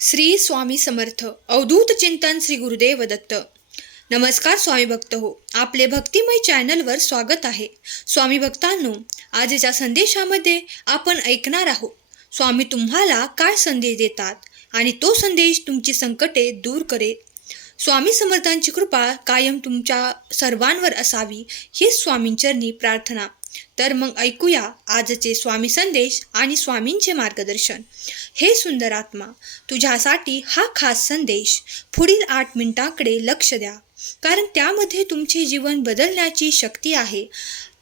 श्री स्वामी समर्थ अवधूत चिंतन श्री गुरुदेव दत्त. नमस्कार स्वामी भक्त हो आपले भक्तिमय चॅनलवर स्वागत आहे. स्वामी भक्तांनो आजच्या संदेशामध्ये आपण ऐकणार आहोत स्वामी तुम्हाला काय संदेश देतात आणि तो संदेश तुमची संकटे दूर करेल. स्वामी समर्थांची कृपा कायम तुमच्या सर्वांवर असावी ही स्वामींचरणी प्रार्थना. तर मग ऐकूया आजचे स्वामी संदेश आणि स्वामींचे मार्गदर्शन. हे सुंदर आत्मा तुझ्यासाठी हा खास संदेश. पुढील आठ मिनिटांकडे लक्ष द्या. कारण त्यामध्ये तुमचे जीवन बदलण्याची शक्ती आहे.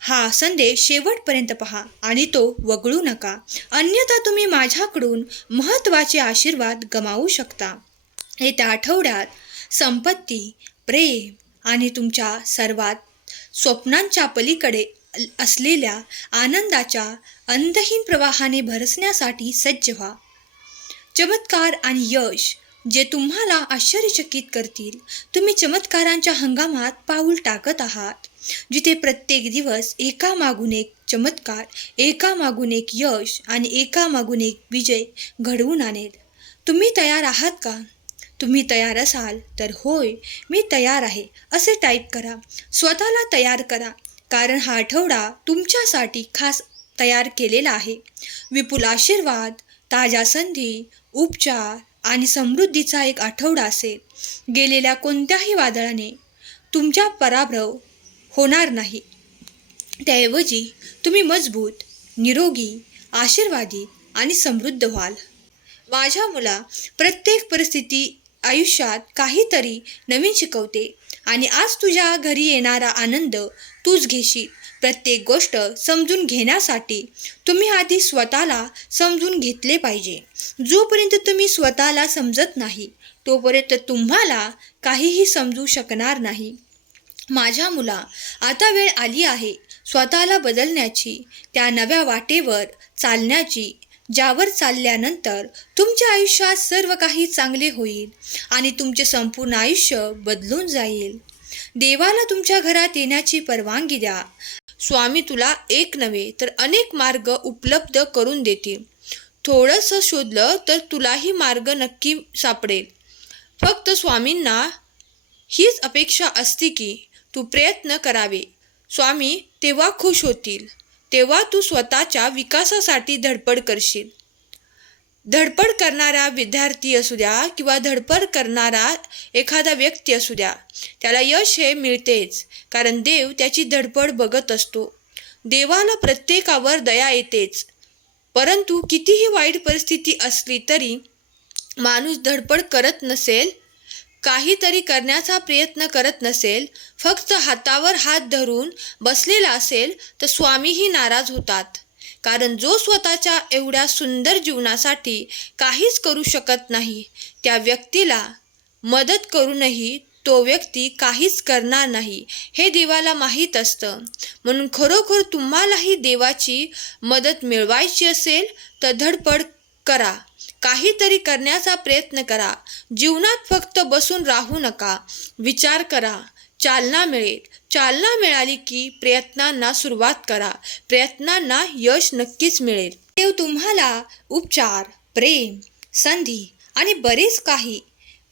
हा संदेश शेवटपर्यंत पहा आणि तो वगळू नका. अन्यथा तुम्ही माझ्याकडून महत्त्वाचे आशीर्वाद गमावू शकता. येत्या आठवड्यात संपत्ती प्रेम आणि तुमच्या सर्वात स्वप्नांच्या पलीकडे असलेल्या आनंदाच्या अंधहीन प्रवाहाने भरसण्यासाठी सज्ज व्हा. चमत्कार आणि यश जे तुम्हाला आश्चर्यचकित करतील तुम्ही चमत्कारांच्या हंगामात पाऊल टाकत आहात. जिथे प्रत्येक दिवस एका मागून एक चमत्कार एका मागून एक यश आणि एका मागून एक विजय घडवून आणेल. तुम्ही तयार आहात का? तुम्ही तयार असाल तर होय मी तयार आहे असे टाईप करा. स्वतःला तयार करा कारण हा आठवडा तुमच्यासाठी खास तयार केलेला आहे. विपुल आशीर्वाद ताज्या संधी उपचार आणि समृद्धीचा एक आठवडा असेल. गेलेल्या कोणत्याही वादळाने तुमच्या पराभव होणार नाही. त्याऐवजी तुम्ही मजबूत निरोगी आशीर्वादी आणि समृद्ध व्हाल. माझ्या मुला प्रत्येक परिस्थिती आयुष्यात काहीतरी नवीन शिकवते आणि आज तुझ्या घरी येणारा आनंद तूच घेशील. प्रत्येक गोष्ट समजून घेण्यासाठी तुम्ही आधी स्वतःला समजून घेतले पाहिजे. जोपर्यंत तुम्ही स्वतःला समजत नाही तोपर्यंत तुम्हाला काहीही समजू शकणार नाही. माझ्या मुला आता वेळ आली आहे स्वतःला बदलण्याची त्या नव्या वाटेवर चालण्याची ज्यावर चालल्यानंतर तुमच्या आयुष्यात सर्व काही चांगले होईल आणि तुमचे संपूर्ण आयुष्य बदलून जाईल. देवाला तुमच्या घरात येण्याची परवानगी द्या. स्वामी तुला एक नव्हे तर अनेक मार्ग उपलब्ध करून देतील. थोडंसं शोधलं तर तुलाही मार्ग नक्की सापडेल. फक्त स्वामींना हीच अपेक्षा असते की तू प्रयत्न करावे. स्वामी तेव्हा खुश होतील तेव्हा तू स्वतःच्या विकासासाठी धडपड करशील. धडपड करणारा विद्यार्थी असू द्या किंवा धडपड करणारा एखादा व्यक्ती असू द्या त्याला यश हे मिळतेच कारण देव त्याची धडपड बघत असतो. देवाला प्रत्येकावर दया येतेच. परंतु कितीही वाईट परिस्थिती असली तरी माणूस धडपड करत नसेल काहीतरी करण्याचा प्रयत्न करत नसेल फक्त हातावर हात धरून बसलेला असेल तर स्वामीही नाराज होतात. कारण जो स्वतःच्या एवढ्या सुंदर जीवनासाठी काहीच करू शकत नाही त्या व्यक्तीला मदत करूनही तो व्यक्ती काहीच करणार नाही हे देवाला माहीत असतं. म्हणून खरोखर तुम्हालाही देवाची मदत मिळवायची असेल तर धडपड करा. काहीतरी करण्याचा प्रयत्न करा. जीवनात फक्त बसून राहू नका. विचार करा. चालना मिळेल. चालना मिळाली की प्रयत्नांना सुरुवात करा. प्रयत्नांना यश नक्कीच मिळेल. देव तुम्हाला उपचार प्रेम संधी आणि बरेच काही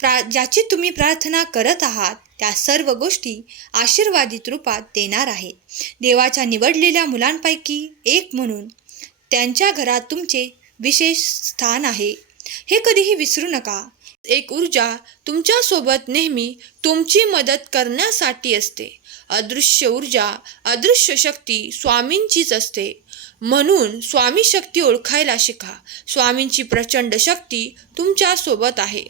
प्रा ज्याची तुम्ही प्रार्थना करत आहात त्या सर्व गोष्टी आशीर्वादित रूपात देणार आहेत देवाच्या निवडलेल्या मुलांपैकी एक म्हणून त्यांच्या घरात तुमचे विशेष स्थान आहे. हे कधीही विसरू नका. एक ऊर्जा तुमच्यासोबत नेहमी तुमची मदत करण्यासाठी असते. अदृश्य ऊर्जा अदृश्य शक्ती स्वामींचीच असते. म्हणून स्वामी शक्ती ओळखायला शिका. स्वामींची प्रचंड शक्ती तुमच्यासोबत आहे.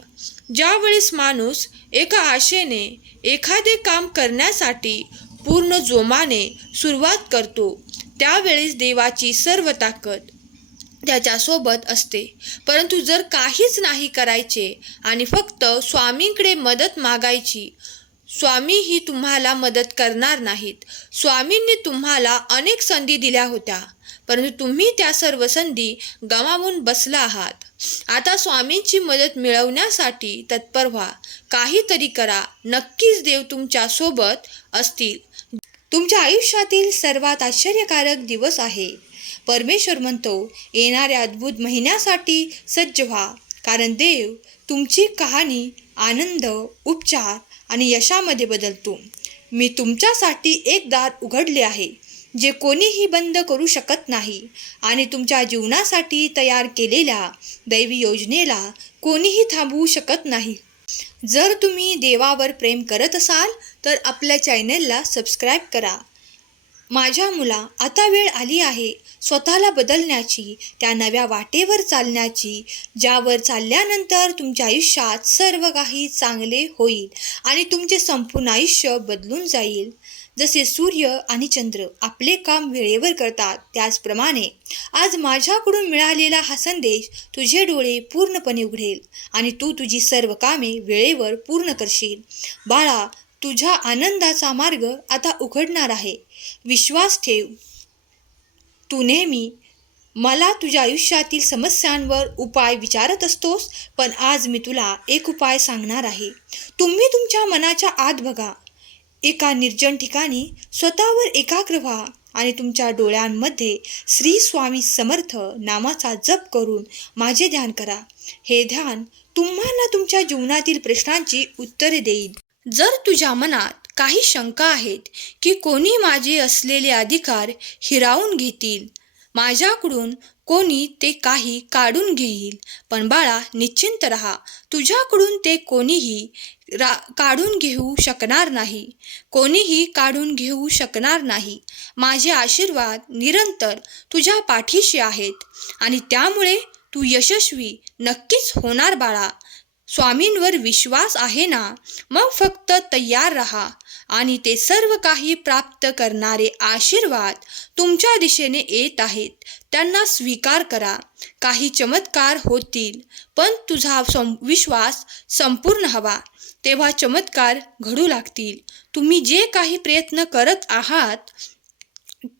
ज्यावेळेस माणूस एका आशेने एखादे काम करण्यासाठी पूर्ण जोमाने सुरुवात करतो त्यावेळेस देवाची सर्व ताकद त्याच्यासोबत असते. परंतु जर काहीच नाही करायचे आणि फक्त स्वामींकडे मदत मागायची स्वामी ही तुम्हाला मदत करणार नाहीत. स्वामींनी तुम्हाला अनेक संधी दिल्या होत्या परंतु तुम्ही त्या सर्व संधी गमावून बसला आहात. आता स्वामींची मदत मिळवण्यासाठी तत्पर व्हा. काहीतरी करा. नक्कीच देव तुमच्यासोबत असतील. तुमच्या आयुष्यातील सर्वात आश्चर्यकारक दिवस आहे. परमेश्वर म्हणतो येणाऱ्या अद्भुत महिन्यासाठी सज्ज व्हा कारण देव तुमची कहाणी आनंद उपचार आणि यशामध्ये बदलतो. मी तुमच्यासाठी एक दार उघडले आहे जे कोणीही बंद करू शकत नाही. आणि तुमच्या जीवनासाठी तयार केलेल्या दैवी योजनेला कोणीही थांबवू शकत नाही. जर तुम्ही देवावर प्रेम करत असाल तर आपल्या चॅनलला सबस्क्राईब करा. माझ्या मुला आता वेळ आली आहे. स्वतःला बदलण्याची त्या नव्या वाटेवर चालण्याची ज्यावर चालल्यानंतर तुमच्या आयुष्यात सर्व काही चांगले होईल आणि तुमचे संपूर्ण आयुष्य बदलून जाईल. जसे सूर्य आणि चंद्र आपले काम वेळेवर करतात त्याचप्रमाणे आज माझ्याकडून मिळालेला हा संदेश तुझे डोळे पूर्णपणे उघडेल आणि तू तुझी सर्व कामे वेळेवर पूर्ण करशील. बाळा तुझ्या आनंदाचा मार्ग आता उघडणार आहे. विश्वास ठेव. तू नेहमी मला तुझ्या आयुष्यातील समस्यांवर उपाय विचारत असतोस पण आज मी तुला एक उपाय सांगणार आहे. तुम्ही तुमच्या मनाच्या आत बघा. एका निर्जन ठिकाणी स्वतःवर एकाग्र व्हा आणि तुमच्या डोळ्यांमध्ये श्री स्वामी समर्थ नामाचा जप करून माझे ध्यान करा. हे ध्यान तुम्हाला तुमच्या जीवनातील प्रश्नांची उत्तरे देईल. जर तुझ्या मनात काही शंका आहेत की कोणी माझे असलेले अधिकार हिरावून घेतील? माझ्याकडून कोणी ते काही काढून घेईल? पण बाळा निश्चिंत रहा. तुझ्याकडून ते कोणीही रा काढून घेऊ शकणार नाही. कोणीही काढून घेऊ शकणार नाही. माझे आशीर्वाद निरंतर तुझ्या पाठीशी आहेत आणि त्यामुळे तू यशस्वी नक्कीच होणार बाळा. स्वामींवर विश्वास आहे ना? मग फक्त तयार राहा. आणि ते सर्व काही प्राप्त करणारे आशीर्वाद तुमच्या दिशेने येत आहेत. त्यांना स्वीकार करा. काही चमत्कार होतील पण तुझा सं विश्वास संपूर्ण हवा. तेव्हा चमत्कार घडू लागतील. तुम्ही जे काही प्रयत्न करत आहात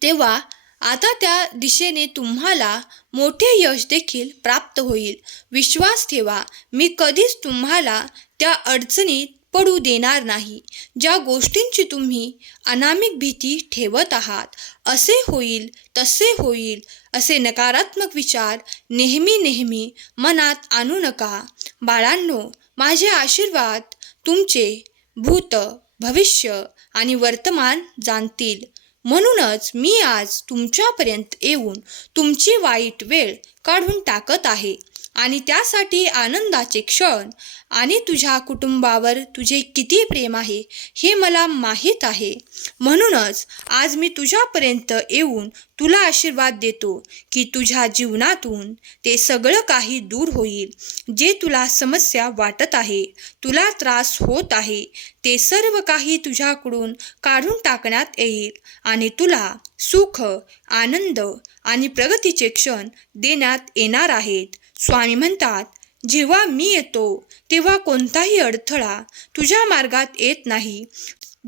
तेव्हा आता त्या दिशेने तुम्हाला मोठे यश देखील प्राप्त होईल. विश्वास ठेवा. मी कधीच तुम्हाला त्या अडचणीत पडू देणार नाही. ज्या गोष्टींची तुम्ही अनामिक भीती ठेवत आहात असे होईल तसे होईल असे नकारात्मक विचार नेहमी नेहमी मनात आणू नका. बाळांनो माझे आशीर्वाद तुमचे भूत भविष्य आणि वर्तमान जाणतील. म्हणूनच मी आज तुमच्यापर्यंत येऊन तुमची वाईट वेळ काढून टाकत आहे. आणि त्यासाठी आनंदाचे क्षण आणि तुझ्या कुटुंबावर तुझे किती प्रेम आहे हे मला माहीत आहे. म्हणूनच आज मी तुझ्यापर्यंत येऊन तुला आशीर्वाद देतो की तुझ्या जीवनातून ते सगळं काही दूर होईल. जे तुला समस्या वाटत आहे तुला त्रास होत आहे ते सर्व काही तुझ्याकडून काढून टाकण्यात येईल आणि तुला सुख आनंद आणि प्रगतीचे क्षण देण्यात येणार आहेत. स्वामी म्हणतात जेव्हा मी येतो तेव्हा कोणताही अडथळा तुझ्या मार्गात येत नाही.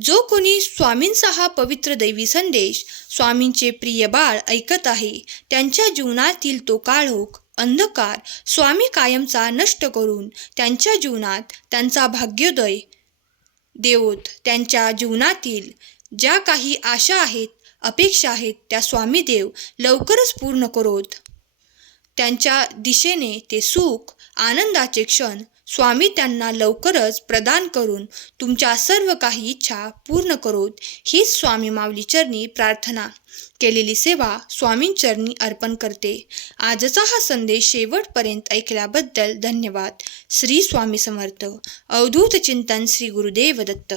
जो कोणी स्वामींचा हा पवित्र दैवी संदेश स्वामींचे प्रिय बाळ ऐकत आहे त्यांच्या जीवनातील तो काळोख अंधकार स्वामी कायमचा नष्ट करून त्यांच्या जीवनात त्यांचा भाग्योदय देवोत. त्यांच्या जीवनातील ज्या काही आशा आहेत अपेक्षा आहेत त्या स्वामी देव लवकरच पूर्ण करोत. त्यांच्या दिशेने ते सुख आनंदाचे क्षण स्वामी त्यांना लवकरच प्रदान करून तुमच्या सर्व काही इच्छा पूर्ण करोत. हीच स्वामी माऊली चरणी प्रार्थना. केलेली सेवा स्वामींचरणी अर्पण करते. आजचा हा संदेश शेवटपर्यंत ऐकल्याबद्दल धन्यवाद. श्री स्वामी समर्थ. अवधूत चिंतन श्री गुरुदेव दत्त.